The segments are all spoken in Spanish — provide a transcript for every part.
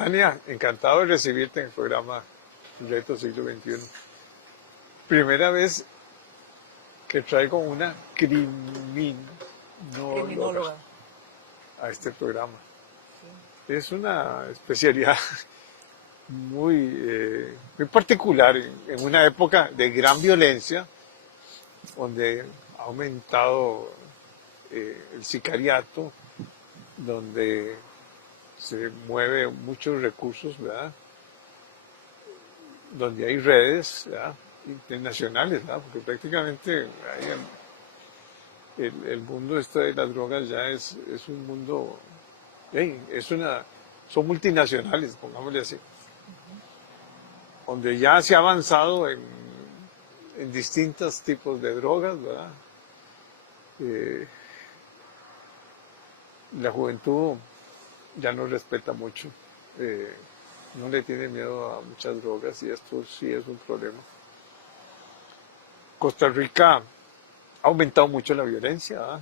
Tania, encantado de recibirte en el programa Reto Siglo XXI. Primera vez que traigo una criminóloga a este programa. Es una especialidad muy particular en una época de gran violencia, donde ha aumentado el sicariato, donde se mueven muchos recursos, ¿verdad? Donde hay redes, ¿verdad? Internacionales, ¿verdad? Porque prácticamente el mundo este de las drogas ya es un mundo, son multinacionales, pongámosle así, donde ya se ha avanzado en distintos tipos de drogas, ¿verdad? La juventud ya no respeta mucho, no le tiene miedo a muchas drogas y esto sí es un problema. Costa Rica ha aumentado mucho la violencia, ¿verdad?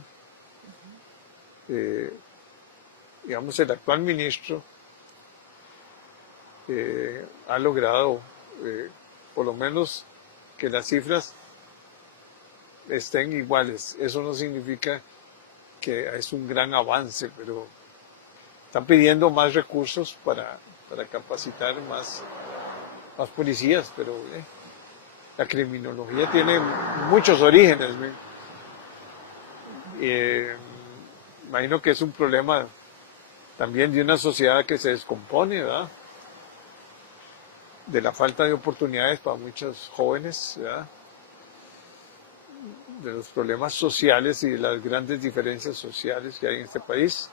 Digamos, el actual ministro ha logrado por lo menos que las cifras estén iguales. Eso no significa que es un gran avance, pero están pidiendo más recursos para capacitar más policías, pero la criminología tiene muchos orígenes. Imagino que es un problema también de una sociedad que se descompone, ¿verdad? De la falta de oportunidades para muchos jóvenes, ¿verdad? De los problemas sociales y de las grandes diferencias sociales que hay en este país.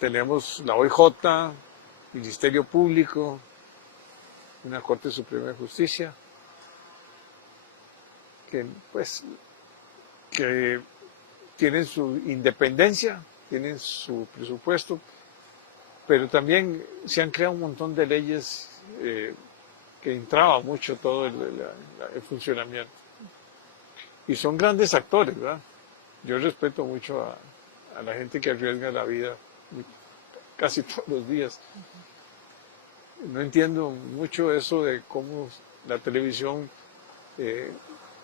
Tenemos la OIJ, Ministerio Público, una Corte Suprema de Justicia, que tienen su independencia, tienen su presupuesto, pero también se han creado un montón de leyes que entraban mucho todo el funcionamiento. Y son grandes actores, ¿verdad? Yo respeto mucho a la gente que arriesga la vida casi todos los días. No entiendo mucho eso de cómo la televisión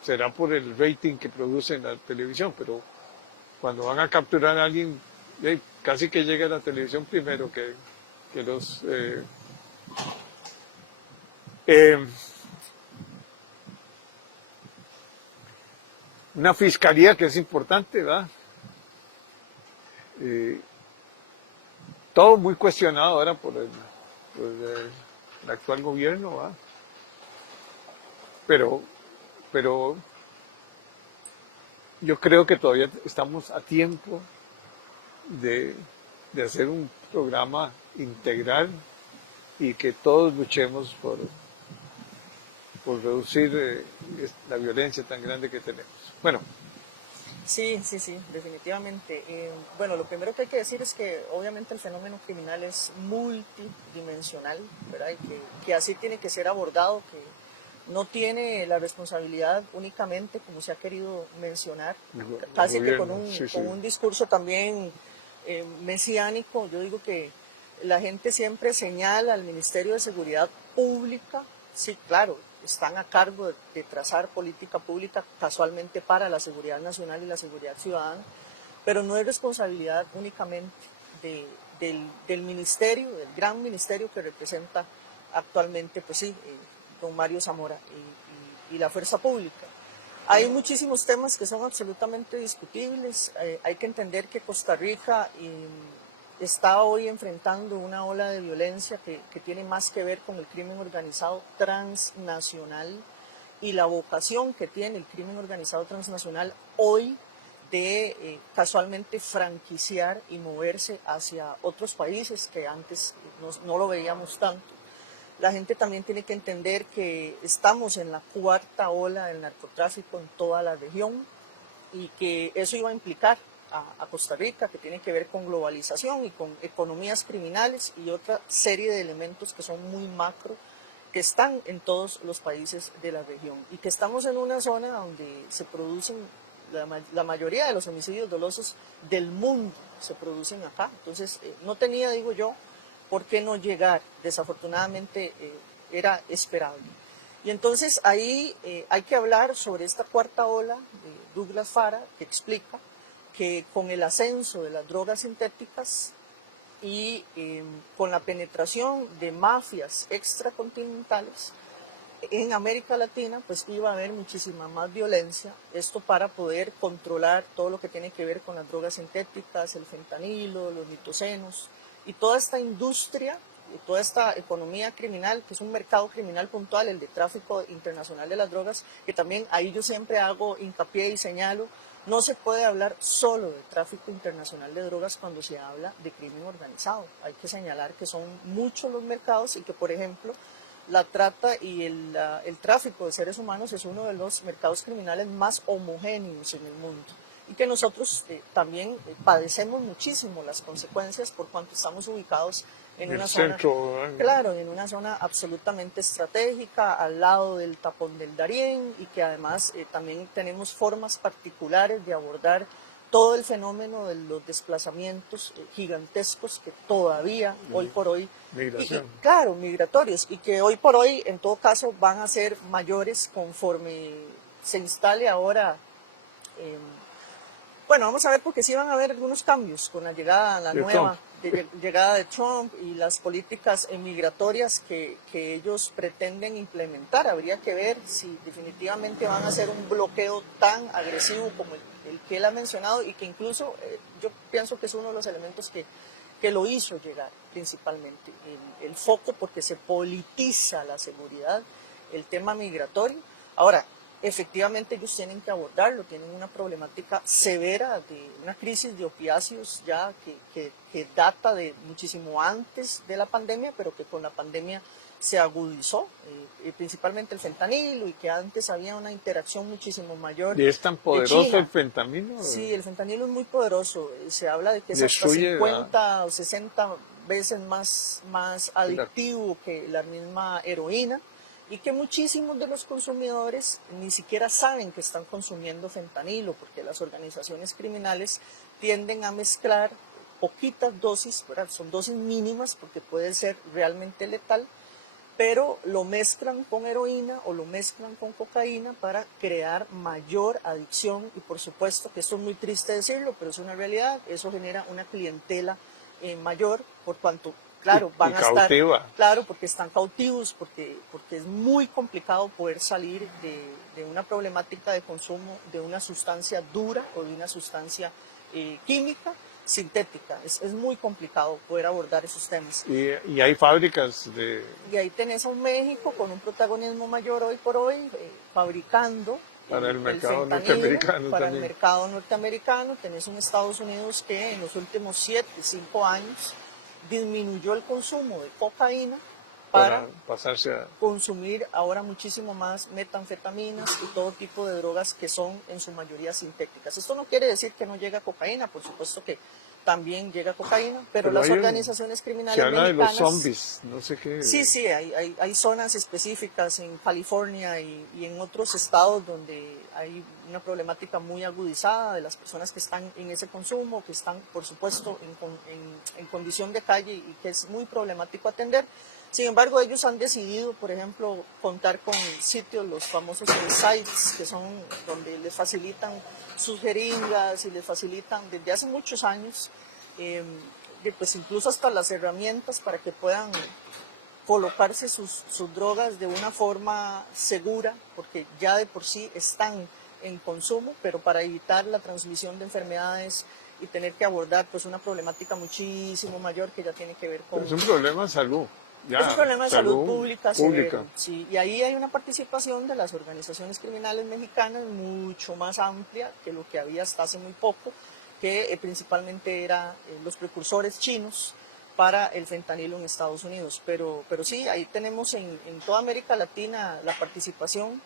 será por el rating que produce en la televisión, pero cuando van a capturar a alguien, casi que llega a la televisión primero que los... una fiscalía que es importante, ¿verdad? Todo muy cuestionado ahora por el actual gobierno, ¿verdad? Pero yo creo que todavía estamos a tiempo de hacer un programa integral y que todos luchemos por reducir la violencia tan grande que tenemos. Bueno. Sí, definitivamente. Bueno, lo primero que hay que decir es que obviamente el fenómeno criminal es multidimensional, ¿verdad? Y que así tiene que ser abordado, que no tiene la responsabilidad únicamente, como se ha querido mencionar, casi que con un discurso también mesiánico. Yo digo que la gente siempre señala al Ministerio de Seguridad Pública, sí, claro, están a cargo de trazar política pública casualmente para la seguridad nacional y la seguridad ciudadana, pero no es responsabilidad únicamente del ministerio, del gran ministerio que representa actualmente, pues sí, don Mario Zamora y la fuerza pública. Hay muchísimos temas que son absolutamente discutibles. Hay que entender que Costa Rica está hoy enfrentando una ola de violencia que tiene más que ver con el crimen organizado transnacional y la vocación que tiene el crimen organizado transnacional hoy de casualmente franquiciar y moverse hacia otros países que antes no lo veíamos tanto. La gente también tiene que entender que estamos en la cuarta ola del narcotráfico en toda la región y que eso iba a implicar a Costa Rica, que tiene que ver con globalización y con economías criminales y otra serie de elementos que son muy macro, que están en todos los países de la región y que estamos en una zona donde se producen la mayoría de los homicidios dolosos del mundo, se producen acá. Entonces, no tenía, digo yo, por qué no llegar. Desafortunadamente, era esperable. Y entonces ahí hay que hablar sobre esta cuarta ola de Douglas Farah, que explica que con el ascenso de las drogas sintéticas y con la penetración de mafias extracontinentales en América Latina, pues iba a haber muchísima más violencia, esto para poder controlar todo lo que tiene que ver con las drogas sintéticas, el fentanilo, los nitocenos y toda esta industria, y toda esta economía criminal, que es un mercado criminal puntual, el de tráfico internacional de las drogas, que también ahí yo siempre hago hincapié y señalo, no se puede hablar solo de tráfico internacional de drogas cuando se habla de crimen organizado. Hay que señalar que son muchos los mercados y que, por ejemplo, la trata y el tráfico de seres humanos es uno de los mercados criminales más homogéneos en el mundo y que nosotros también padecemos muchísimo las consecuencias por cuanto estamos ubicados en El una zona, centro, claro, en una zona absolutamente estratégica, al lado del tapón del Darién, y que además también tenemos formas particulares de abordar todo el fenómeno de los desplazamientos gigantescos que todavía hoy por hoy, migración. claro, migratorios, y que hoy por hoy en todo caso van a ser mayores conforme se instale ahora. Bueno, vamos a ver, porque sí van a haber algunos cambios con la llegada, llegada de Trump y las políticas migratorias que ellos pretenden implementar. Habría que ver si definitivamente van a hacer un bloqueo tan agresivo como el que él ha mencionado y que incluso yo pienso que es uno de los elementos que lo hizo llegar principalmente. El foco, porque se politiza la seguridad, el tema migratorio. Ahora, efectivamente ellos tienen que abordarlo, tienen una problemática severa de una crisis de opiáceos ya que data de muchísimo antes de la pandemia, pero que con la pandemia se agudizó, principalmente el fentanilo, y que antes había una interacción muchísimo mayor. ¿Y es tan poderoso el fentanilo? Sí, el fentanilo es muy poderoso, se habla de que es hasta Destruye 50 o 60 veces más adictivo que la misma heroína, y que muchísimos de los consumidores ni siquiera saben que están consumiendo fentanilo, porque las organizaciones criminales tienden a mezclar poquitas dosis, ¿verdad? Son dosis mínimas porque puede ser realmente letal, pero lo mezclan con heroína o lo mezclan con cocaína para crear mayor adicción, y por supuesto que esto es muy triste decirlo, pero es una realidad, eso genera una clientela mayor, por cuanto claro, van a estar, claro, porque están cautivos, porque es muy complicado poder salir de una problemática de consumo de una sustancia dura o de una sustancia química sintética. Es muy complicado poder abordar esos temas. Y hay fábricas de... Y ahí tenés a un México con un protagonismo mayor hoy por hoy, fabricando para el mercado norteamericano. Para el mercado norteamericano tenés un Estados Unidos que en los últimos 5 años disminuyó el consumo de cocaína para pasarse a consumir ahora muchísimo más metanfetaminas y todo tipo de drogas que son en su mayoría sintéticas. Esto no quiere decir que no llega cocaína, por supuesto que también llega cocaína, pero las organizaciones criminales se habla mexicanas, de los zombies, no sé qué. Sí, hay zonas específicas en California y en otros estados donde hay una problemática muy agudizada de las personas que están en ese consumo, que están, por supuesto, en condición de calle y que es muy problemático atender. Sin embargo, ellos han decidido, por ejemplo, contar con sitios, los famosos sites, que son donde les facilitan sus jeringas y les facilitan desde hace muchos años, pues incluso hasta las herramientas para que puedan colocarse sus drogas de una forma segura, porque ya de por sí están en consumo, pero para evitar la transmisión de enfermedades y tener que abordar pues una problemática muchísimo mayor que ya tiene que ver con... Es un problema de salud. Ya, es un problema de salud pública. Pública. Sí, y ahí hay una participación de las organizaciones criminales mexicanas mucho más amplia que lo que había hasta hace muy poco, que principalmente eran los precursores chinos para el fentanilo en Estados Unidos. Pero sí, ahí tenemos en toda América Latina la participación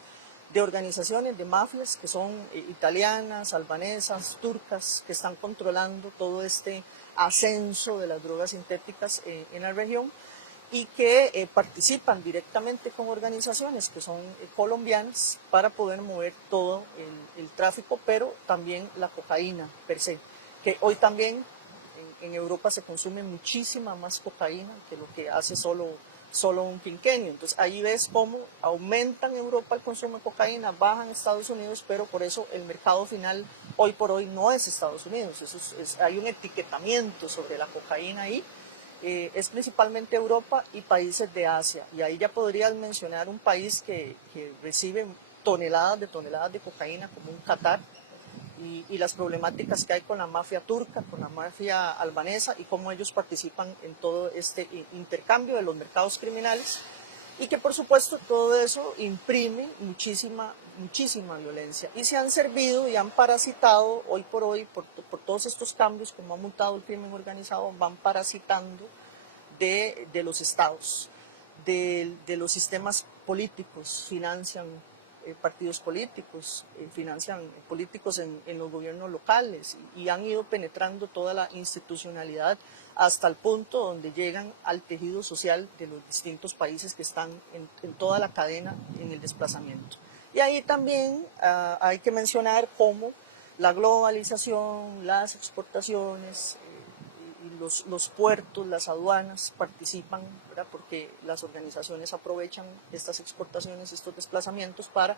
de organizaciones de mafias que son italianas, albanesas, turcas, que están controlando todo este ascenso de las drogas sintéticas en la región, y que participan directamente con organizaciones que son colombianas para poder mover todo el tráfico, pero también la cocaína per se, que hoy también en Europa se consume muchísima más cocaína que lo que hace solo un quinquenio. Entonces ahí ves cómo aumenta en Europa el consumo de cocaína, baja en Estados Unidos, pero por eso el mercado final hoy por hoy no es Estados Unidos. Hay un etiquetamiento sobre la cocaína ahí. Es principalmente Europa y países de Asia. Y ahí ya podrías mencionar un país que recibe toneladas de cocaína, como un Qatar, y las problemáticas que hay con la mafia turca, con la mafia albanesa, y cómo ellos participan en todo este intercambio de los mercados criminales, y que por supuesto todo eso imprime muchísima violencia, y se han servido y han parasitado hoy por hoy, por todos estos cambios, como ha mutado el crimen organizado, van parasitando de los estados, de los sistemas políticos, financian partidos políticos, financian políticos en los gobiernos locales, y han ido penetrando toda la institucionalidad hasta el punto donde llegan al tejido social de los distintos países que están en toda la cadena en el desplazamiento. Y ahí también hay que mencionar cómo la globalización, las exportaciones, y los puertos, las aduanas participan, ¿verdad? Porque las organizaciones aprovechan estas exportaciones, estos desplazamientos para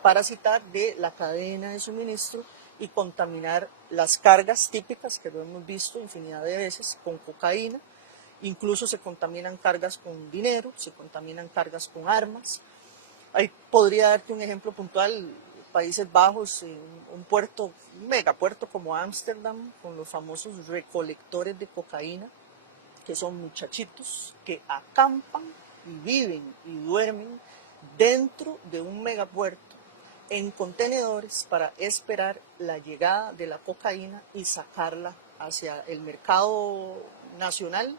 parasitar de la cadena de suministro y contaminar las cargas típicas, que lo hemos visto infinidad de veces, con cocaína. Incluso se contaminan cargas con dinero, se contaminan cargas con armas. Ahí podría darte un ejemplo puntual: Países Bajos, un puerto, un megapuerto como Ámsterdam, con los famosos recolectores de cocaína, que son muchachitos que acampan y viven y duermen dentro de un megapuerto en contenedores para esperar la llegada de la cocaína y sacarla hacia el mercado nacional,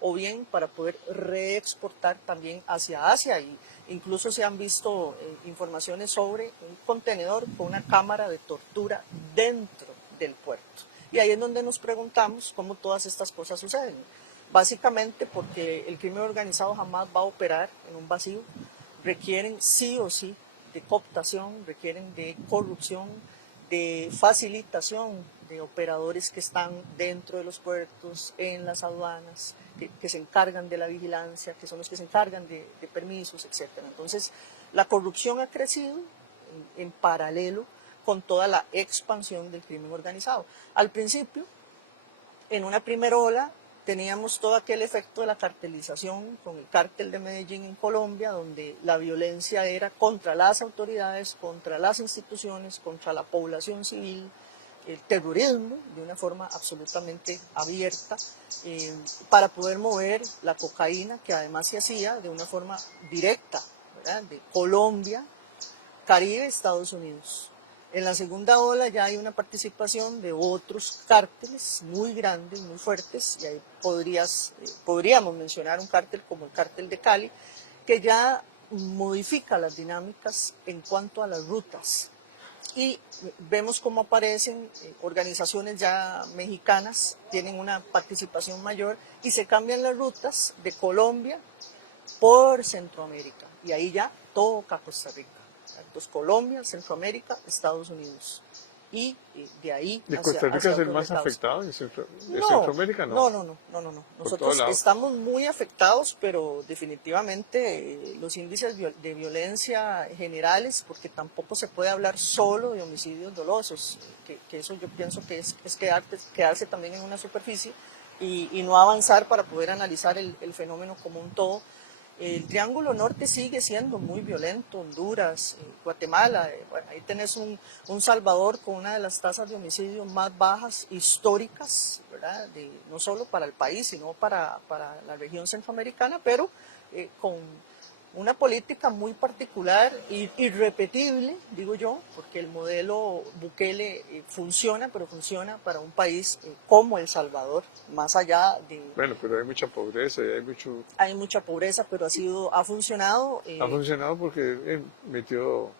o bien para poder reexportar también hacia Asia. Y incluso se han visto informaciones sobre un contenedor con una cámara de tortura dentro del puerto. Y ahí es donde nos preguntamos cómo todas estas cosas suceden. Básicamente porque el crimen organizado jamás va a operar en un vacío. Requieren sí o sí de cooptación, requieren de corrupción, de facilitación de operadores que están dentro de los puertos, en las aduanas, que se encargan de la vigilancia, que son los que se encargan de permisos, etc. Entonces, la corrupción ha crecido en paralelo con toda la expansión del crimen organizado. Al principio, en una primera ola, teníamos todo aquel efecto de la cartelización con el cártel de Medellín en Colombia, donde la violencia era contra las autoridades, contra las instituciones, contra la población civil, el terrorismo de una forma absolutamente abierta, para poder mover la cocaína, que además se hacía de una forma directa, ¿verdad?, de Colombia, Caribe, Estados Unidos. En la segunda ola ya hay una participación de otros cárteles muy grandes, muy fuertes, y ahí podríamos mencionar un cártel como el cártel de Cali, que ya modifica las dinámicas en cuanto a las rutas. Y vemos cómo aparecen organizaciones ya mexicanas, tienen una participación mayor, y se cambian las rutas de Colombia por Centroamérica, y ahí ya toca Costa Rica. Entonces, Colombia, Centroamérica, Estados Unidos. Y de ahí ¿Y hacia, Costa Rica hacia es el otros más mercados. afectado de No, Centroamérica? No. no. Por todos Nosotros lados. estamos muy afectados, pero definitivamente los índices de violencia generales, porque tampoco se puede hablar solo de homicidios dolosos, que eso yo pienso que es quedarse también en una superficie y no avanzar para poder analizar el fenómeno como un todo. El Triángulo Norte sigue siendo muy violento: Honduras, Guatemala. Bueno, ahí tenés un Salvador con una de las tasas de homicidio más bajas históricas, ¿verdad?, no solo para el país, sino para la región centroamericana, pero con una política muy particular y irrepetible, digo yo, porque el modelo Bukele funciona, pero funciona para un país como El Salvador, más allá de... Bueno, pero hay mucha pobreza y hay mucho... Hay mucha pobreza, pero ha funcionado. Ha funcionado porque metió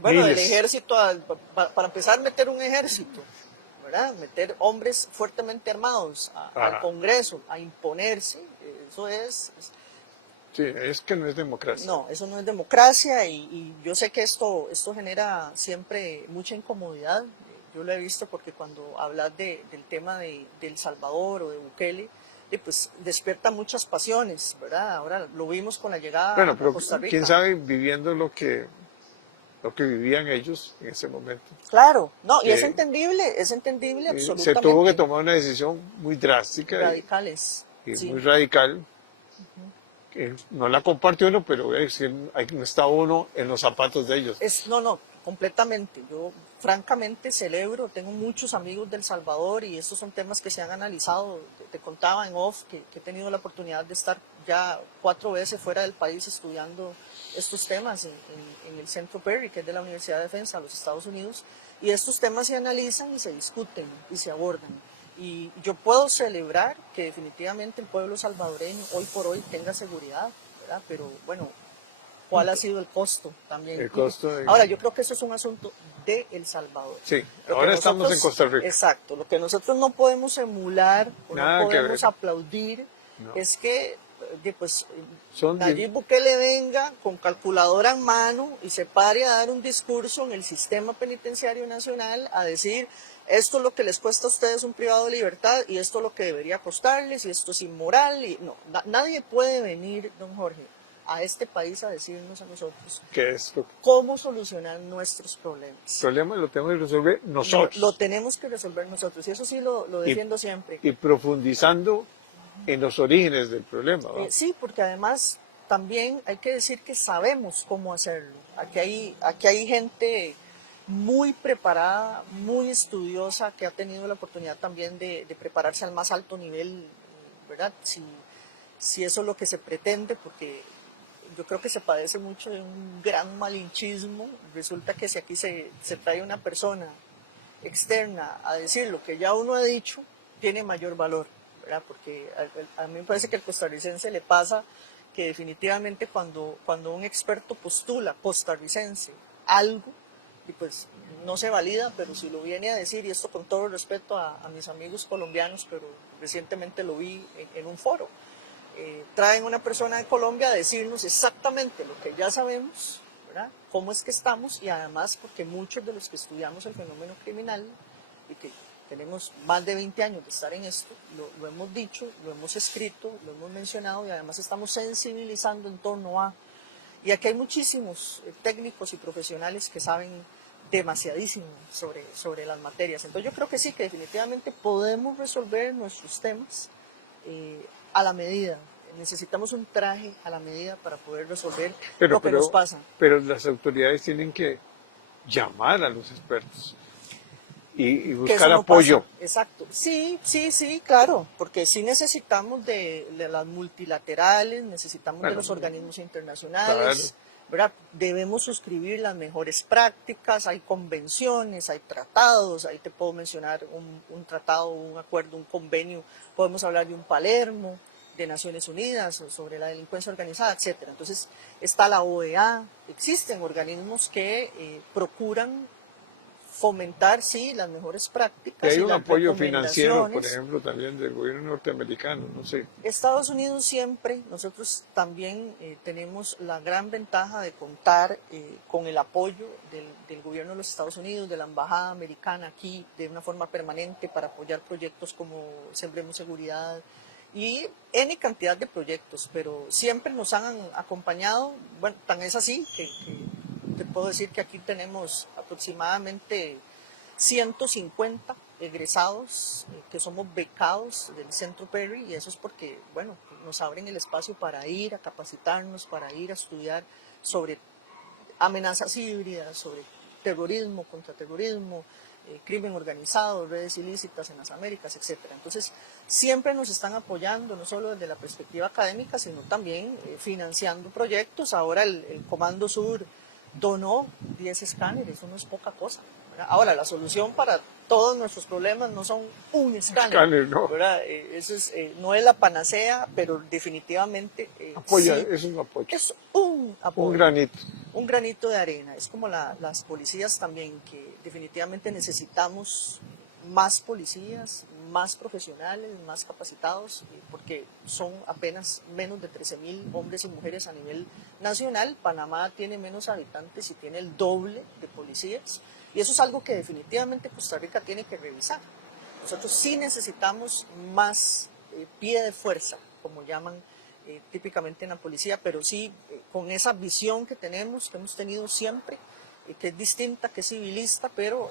Bueno, el miles. ejército, para empezar, meter un ejército, ¿verdad? Meter hombres fuertemente armados al Congreso, a imponerse, eso es... Sí, es que no es democracia. No, eso no es democracia, y yo sé que esto genera siempre mucha incomodidad. yo lo he visto porque cuando hablas del tema de El Salvador o de Bukele, pues despierta muchas pasiones, ¿verdad? Ahora lo vimos con la llegada Bueno, a pero Costa Rica. quién sabe viviendo lo que vivían ellos en ese momento. Claro, no, y es Que entendible se tuvo que absolutamente. tomar una decisión muy drástica Radicales, y sí. muy radical, que no la comparte uno, pero es que no está uno en los zapatos de ellos. No, completamente. Yo francamente celebro, tengo muchos amigos del Salvador y estos son temas que se han analizado. Te contaba en off que he tenido la oportunidad de estar ya 4 veces fuera del país estudiando estos temas en el Centro Perry, que es de la Universidad de Defensa de los Estados Unidos, y estos temas se analizan y se discuten y se abordan. Y yo puedo celebrar que definitivamente el pueblo salvadoreño hoy por hoy tenga seguridad, ¿verdad? Pero bueno, ¿cuál ha sido el costo también? El costo Ahora, yo creo que eso es un asunto de El Salvador. Sí, Lo ahora que estamos en Costa Rica. Exacto, lo que nosotros no podemos emular o no Nada que podemos ver. aplaudir No. es que pues, Son Nayib Bukele venga con calculadora en mano y se pare a dar un discurso en el sistema penitenciario nacional a decir esto es lo que les cuesta a ustedes un privado de libertad y esto es lo que debería costarles y esto es inmoral. Y no, nadie puede venir, don Jorge, a este país a decirnos a nosotros que es lo cómo solucionar nuestros problemas. problema lo tenemos que resolver nosotros. Lo tenemos que resolver nosotros y eso sí lo defiendo siempre. Y profundizando en los orígenes del problema. Sí, porque además también hay que decir que sabemos cómo hacerlo. Aquí hay gente muy preparada, muy estudiosa, que ha tenido la oportunidad también de prepararse al más alto nivel, ¿verdad? Si eso es lo que se pretende, porque yo creo que se padece mucho de un gran malinchismo. Resulta que si aquí se trae una persona externa a decir lo que ya uno ha dicho, tiene mayor valor, ¿verdad? Porque a mí me parece que al costarricense le pasa que definitivamente cuando un experto postula costarricense algo, y pues no se valida, pero si lo viene a decir, y esto con todo respeto a mis amigos colombianos, pero recientemente lo vi en un foro, traen una persona de Colombia a decirnos exactamente lo que ya sabemos, ¿verdad? Cómo es que estamos, y además porque muchos de los que estudiamos el fenómeno criminal y que tenemos más de 20 años de estar en esto, lo hemos dicho, lo hemos escrito, lo hemos mencionado y además estamos sensibilizando en torno a... Y aquí hay muchísimos técnicos y profesionales que saben demasiadísimo sobre las materias. Entonces yo creo que sí, que definitivamente podemos resolver nuestros temas a la medida. Necesitamos un traje a la medida para poder resolver lo que nos pasa. Pero las autoridades tienen que llamar a los expertos y buscar apoyo. Pasa. Exacto. Sí, claro, porque sí necesitamos de las multilaterales, necesitamos de los organismos internacionales. Claro. ¿Verdad? Debemos suscribir las mejores prácticas, hay convenciones, hay tratados, ahí te puedo mencionar un tratado, un acuerdo, un convenio, podemos hablar de un Palermo, de Naciones Unidas, sobre la delincuencia organizada, etc. Entonces está la OEA, existen organismos que procuran fomentar, sí, las mejores prácticas. Y hay un apoyo financiero, por ejemplo, también del gobierno norteamericano, no sé. Estados Unidos siempre, nosotros también tenemos la gran ventaja de contar con el apoyo del gobierno de los Estados Unidos, de la embajada americana aquí, de una forma permanente para apoyar proyectos como Sembremos Seguridad y N cantidad de proyectos, pero siempre nos han acompañado. Bueno, tan es así que te puedo decir que aquí tenemos aproximadamente 150 egresados que somos becados del Centro Perry, y eso es porque, bueno, nos abren el espacio para ir a capacitarnos, para ir a estudiar sobre amenazas híbridas, sobre terrorismo, contraterrorismo, crimen organizado, redes ilícitas en las Américas, etc. Entonces, siempre nos están apoyando, no solo desde la perspectiva académica, sino también financiando proyectos. Ahora el Comando Sur donó 10 escáneres, eso no es poca cosa, ¿verdad? Ahora, la solución para todos nuestros problemas no son un escáner, no. ¿verdad? Eso es, no es la panacea, pero definitivamente apoya, sí, es un apoyo. Es un apoyo. Un granito. Un granito de arena. Es como las policías también, que definitivamente necesitamos más policías, más profesionales, más capacitados, porque son apenas menos de 13,000 hombres y mujeres a nivel nacional. Panamá tiene menos habitantes y tiene el doble de policías. Y eso es algo que definitivamente Costa Rica tiene que revisar. Nosotros sí necesitamos más pie de fuerza, como llaman típicamente en la policía, pero sí con esa visión que tenemos, que hemos tenido siempre, que es distinta, que es civilista, pero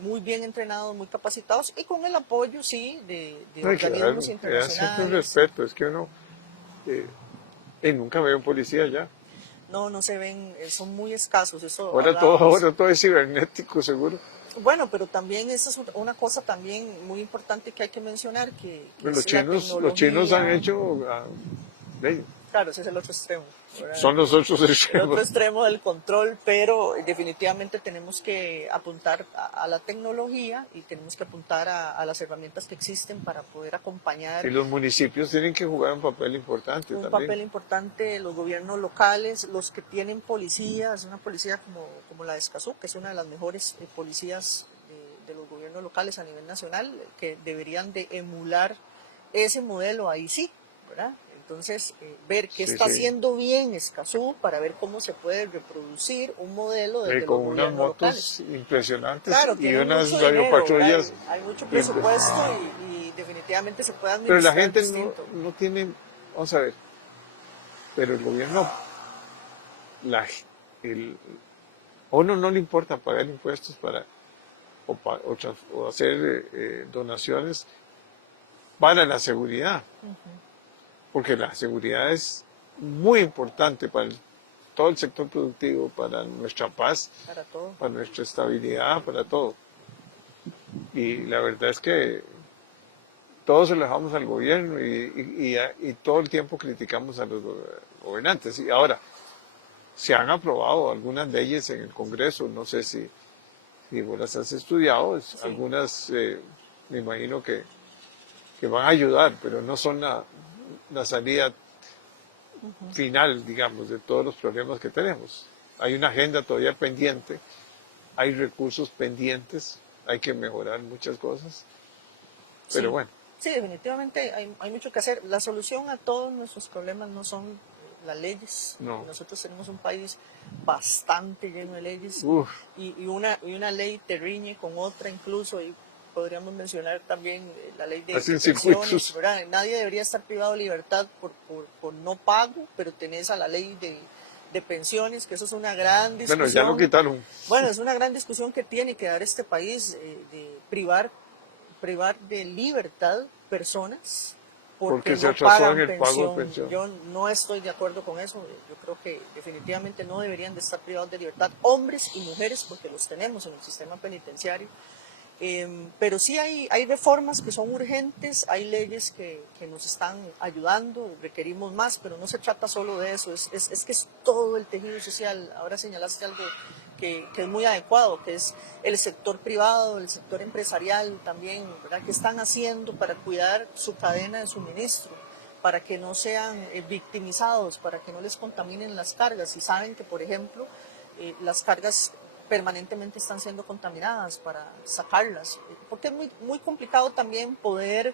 muy bien entrenados, muy capacitados y con el apoyo, sí, de No, organismos claro, siempre un internacionales. respeto, es que uno eh, nunca ve a un policía ya. No se ven, son muy escasos, eso Ahora hablábamos. todo es cibernético, seguro. Bueno, pero también esa es una cosa también muy importante que hay que mencionar, que Pero es la los chinos han tecnología. hecho, Claro, ese es el otro extremo, ¿verdad? son los otros El otro extremos. extremo del control, pero definitivamente tenemos que apuntar a la tecnología y tenemos que apuntar a las herramientas que existen para poder acompañar Y los municipios tienen que jugar un papel importante un también. papel importante los gobiernos locales, los que tienen policías, una policía como la de Escazú, que es una de las mejores policías de los gobiernos locales a nivel nacional, que deberían de emular ese modelo ahí sí, ¿verdad? Entonces, ver qué Sí, está sí. haciendo bien Escazú para ver cómo se puede reproducir un modelo desde los Con unas gobiernos locales. motos impresionantes Claro, y tienen mucho unas dinero, ¿verdad? radiopatrullas. Hay mucho Impresionantes. presupuesto y definitivamente se puede Pero la administrar gente distinto. no tiene, vamos a ver, pero el gobierno, la, el, a uno no le importa pagar impuestos para o hacer donaciones para la seguridad, porque la seguridad es muy importante para todo el sector productivo, para nuestra paz, Para todo. para nuestra estabilidad, para todo. Y la verdad es que todos se lo dejamos al gobierno y todo el tiempo criticamos a los gobernantes. Y ahora, se han aprobado algunas leyes en el Congreso, no sé si vos las has estudiado, Sí. algunas me imagino que van a ayudar, pero no son la salida final, digamos, de todos los problemas que tenemos. Hay una agenda todavía pendiente, hay recursos pendientes, hay que mejorar muchas cosas, pero Sí, bueno. sí, definitivamente hay mucho que hacer. La solución a todos nuestros problemas no son las leyes. No. Nosotros tenemos un país bastante lleno de leyes Uf. y una ley te riñe con otra incluso. Y podríamos mencionar también la ley de Hacen pensiones, circuitos. ¿verdad? Nadie debería estar privado de libertad por no pago, pero tenés a la ley de pensiones, que eso es una gran discusión. Bueno, ya lo quitaron. Bueno, es una gran discusión que tiene que dar este país de privar de libertad personas porque Porque se no atrasó en pagan el pago de pensión. pensión. Yo no estoy de acuerdo con eso. Yo creo que definitivamente no deberían de estar privados de libertad hombres y mujeres porque los tenemos en el sistema penitenciario. Pero sí hay reformas que son urgentes, hay leyes que nos están ayudando, requerimos más, pero no se trata solo de eso, es que es todo el tejido social. Ahora señalaste algo que es muy adecuado, que es el sector privado, el sector empresarial también, ¿verdad? ¿Qué están haciendo para cuidar su cadena de suministro? Para que no sean victimizados, para que no les contaminen las cargas. Y saben que, por ejemplo, las cargas permanentemente están siendo contaminadas para sacarlas, porque es muy complicado también poder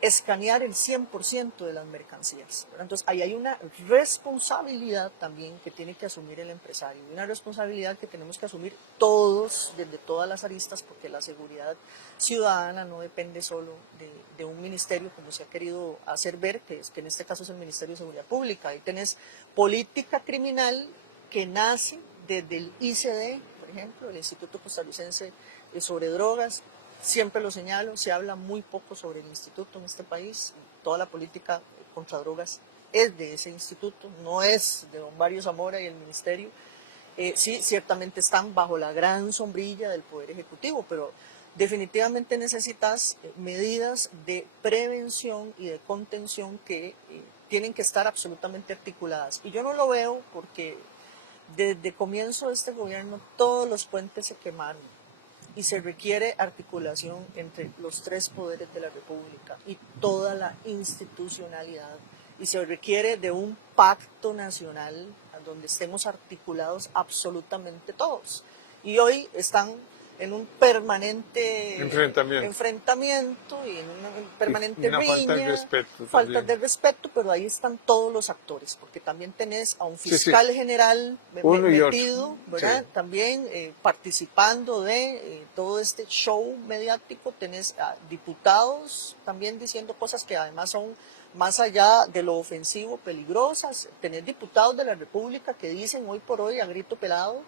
escanear el 100% de las mercancías. Entonces, ahí hay una responsabilidad también que tiene que asumir el empresario, y una responsabilidad que tenemos que asumir todos, desde todas las aristas, porque la seguridad ciudadana no depende solo de un ministerio, como se ha querido hacer ver, que en este caso es el Ministerio de Seguridad Pública. Ahí tenés política criminal que nace desde el ICD, por ejemplo, el Instituto Costarricense sobre Drogas. Siempre lo señalo, se habla muy poco sobre el instituto en este país. Toda la política contra drogas es de ese instituto, no es de don Mario Zamora y el ministerio. Sí, ciertamente están bajo la gran sombrilla del Poder Ejecutivo, pero definitivamente necesitas medidas de prevención y de contención que tienen que estar absolutamente articuladas. Y yo no lo veo porque desde comienzo de este gobierno todos los puentes se quemaron y se requiere articulación entre los tres poderes de la República y toda la institucionalidad. Y se requiere de un pacto nacional donde estemos articulados absolutamente todos. Y hoy están en un permanente enfrentamiento y en una permanente y una riña, falta de respeto falta también. de respeto, pero ahí están todos los actores, porque también tenés a un Sí, sí. fiscal general Uno y metido, otro. ¿verdad? Sí. También participando de todo este show mediático, tenés a diputados también diciendo cosas que además son más allá de lo ofensivo, peligrosas. Tenés diputados de la República que dicen hoy por hoy a grito pelado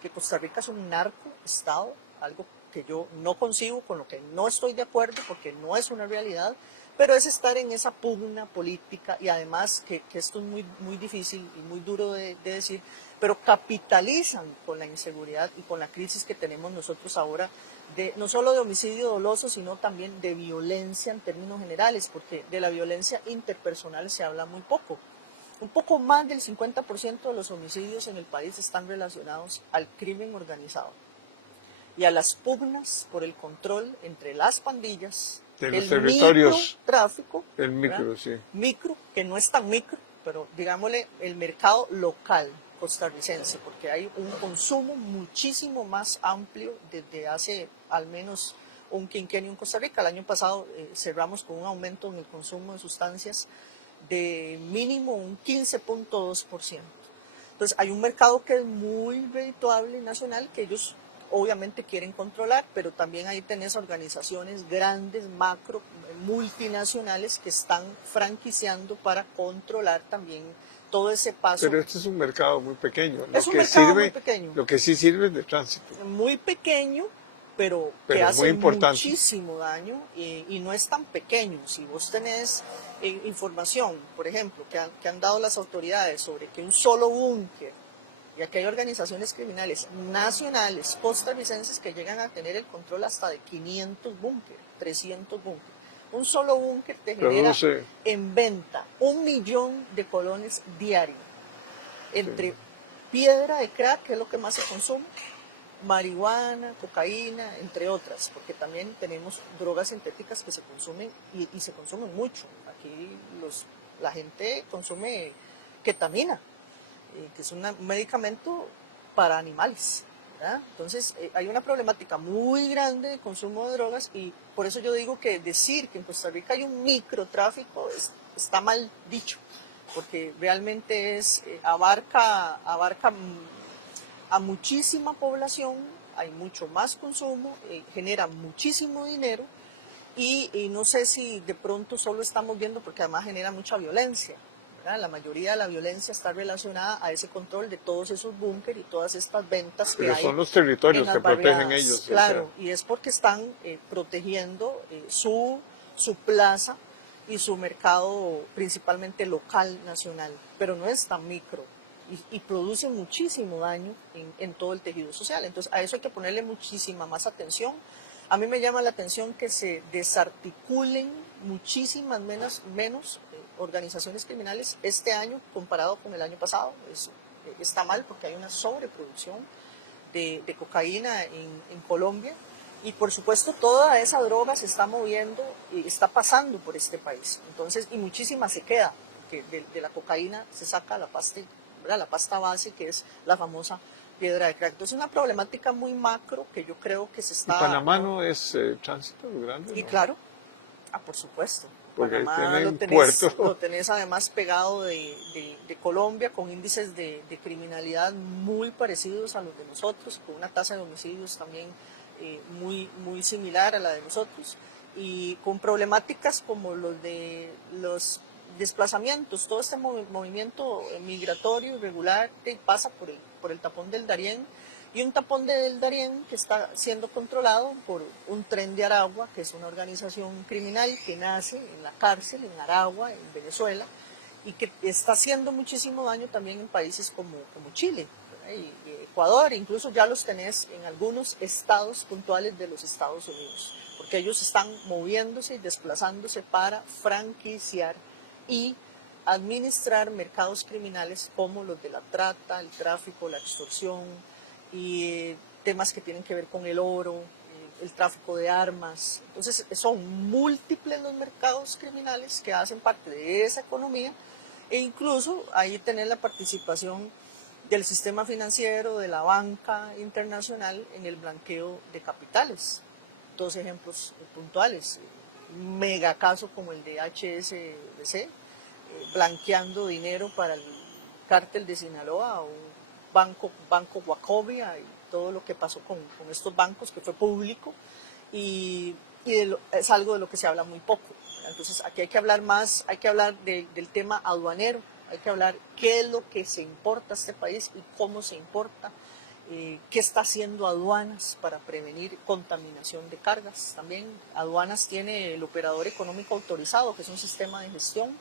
que Costa Rica es un narcoestado, algo que yo no concibo, con lo que no estoy de acuerdo porque no es una realidad, pero es estar en esa pugna política y además que esto es muy difícil y muy duro de decir, pero capitalizan con la inseguridad y con la crisis que tenemos nosotros ahora, no solo de homicidio doloso, sino también de violencia en términos generales, porque de la violencia interpersonal se habla muy poco. Un poco más del 50% de los homicidios en el país están relacionados al crimen organizado y a las pugnas por el control entre las pandillas, De los el territorios. microtráfico, El micro, sí. micro, que no es tan micro, pero digámosle el mercado local costarricense, porque hay un consumo muchísimo más amplio desde hace al menos un quinquenio en Costa Rica. El año pasado cerramos con un aumento en el consumo de sustancias de mínimo un 15.2%. Entonces hay un mercado que es muy redituable nacional que ellos obviamente quieren controlar, pero también ahí tenés organizaciones grandes, macro, multinacionales que están franquiciando para controlar también todo ese paso. Pero este es un mercado muy pequeño. Es un mercado muy pequeño. Lo que sí sirve es de tránsito. Muy pequeño, pero que muy hace importante. muchísimo daño y no es tan pequeño. Si vos tenés información, por ejemplo, que han dado las autoridades sobre que un solo búnker, y aquí hay organizaciones criminales nacionales costarricenses que llegan a tener el control hasta de 500 búnker, 300 búnker. Un solo búnker te genera en venta 1 millón de colones diarios, entre piedra de crack, que es lo que más se consume, marihuana, cocaína, entre otras, porque también tenemos drogas sintéticas que se consumen y se consumen mucho. Aquí la gente consume ketamina, que es un medicamento para animales, ¿verdad? Entonces hay una problemática muy grande de consumo de drogas y por eso yo digo que decir que en Costa Rica hay un microtráfico está mal dicho, porque realmente abarca a muchísima población, hay mucho más consumo, genera muchísimo dinero y no sé si de pronto solo estamos viendo porque además genera mucha violencia, ¿verdad? La mayoría de la violencia está relacionada a ese control de todos esos búnkeres y todas estas ventas que hay. Pero son los territorios que protegen ellos. Claro, y es porque están protegiendo su plaza y su mercado principalmente local, nacional, pero no es tan micro. Y produce muchísimo daño en todo el tejido social. Entonces a eso hay que ponerle muchísima más atención. A mí me llama la atención que se desarticulen muchísimas menos organizaciones criminales este año comparado con el año pasado. Eso está mal porque hay una sobreproducción de cocaína en Colombia y por supuesto toda esa droga se está moviendo y está pasando por este país. Entonces, y muchísima se queda, porque de la cocaína se saca la pasta base, que es la famosa piedra de crack. Entonces es una problemática muy macro que yo creo que se está... ¿Y Panamá no es tránsito grande? Y ¿no? claro, por supuesto. Porque Panamá lo tenés además pegado de Colombia con índices de criminalidad muy parecidos a los de nosotros, con una tasa de homicidios también muy similar a la de nosotros y con problemáticas como los desplazamientos, todo este movimiento migratorio irregular que pasa por el tapón del Darién y un tapón del Darién que está siendo controlado por un Tren de Aragua, que es una organización criminal que nace en la cárcel en Aragua, en Venezuela, y que está haciendo muchísimo daño también en países como Chile y Ecuador, incluso ya los tenés en algunos estados puntuales de los Estados Unidos, porque ellos están moviéndose y desplazándose para franquiciar y administrar mercados criminales como los de la trata, el tráfico, la extorsión y temas que tienen que ver con el oro, el tráfico de armas. Entonces son múltiples los mercados criminales que hacen parte de esa economía e incluso ahí tener la participación del sistema financiero, de la banca internacional en el blanqueo de capitales. Dos ejemplos puntuales. Mega caso como el de HSBC, blanqueando dinero para el cártel de Sinaloa, un banco Wachovia y todo lo que pasó con estos bancos, que fue público, y es algo de lo que se habla muy poco. Entonces aquí hay que hablar más, hay que hablar del tema aduanero, hay que hablar qué es lo que se importa a este país y cómo se importa, qué está haciendo aduanas para prevenir contaminación de cargas. También aduanas tiene el operador económico autorizado, que es un sistema de gestión,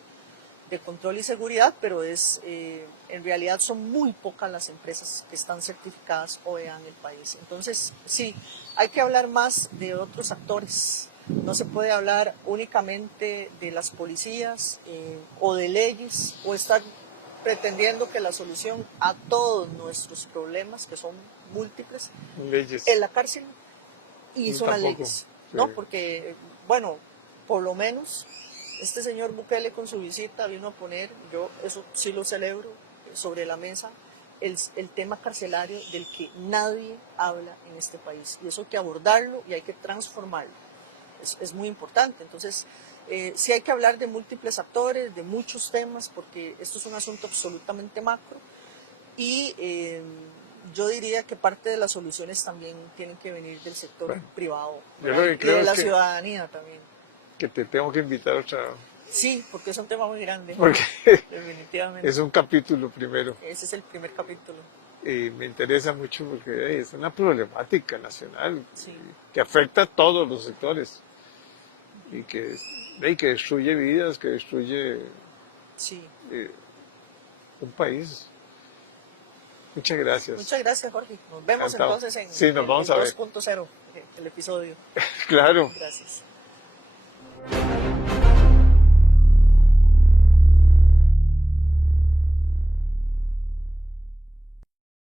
de control y seguridad, pero en realidad son muy pocas las empresas que están certificadas OEA en el país. Entonces, sí, hay que hablar más de otros actores. No se puede hablar únicamente de las policías o de leyes, o estar pretendiendo que la solución a todos nuestros problemas, que son múltiples, Leyes. es la cárcel y son las Tampoco, leyes, sí. ¿no? Porque, bueno, por lo menos este señor Bukele con su visita vino a poner, yo eso sí lo celebro, sobre la mesa el tema carcelario del que nadie habla en este país. Y eso hay que abordarlo y hay que transformarlo. Es muy importante. Entonces, sí hay que hablar de múltiples actores, de muchos temas, porque esto es un asunto absolutamente macro. Y yo diría que parte de las soluciones también tienen que venir del sector privado, Yo lo que y creo de la es ciudadanía también. que te tengo que invitar otra, Sí, porque es un tema muy grande, porque definitivamente. es un capítulo primero. Ese es el primer capítulo. Y me interesa mucho porque es una problemática nacional Sí. que afecta a todos los sectores y que destruye vidas, que destruye Sí. un país. Muchas gracias. Muchas gracias, Jorge. Nos vemos Encantado. entonces en Sí, nos vamos a ver. 2.0, el episodio. Claro. Gracias.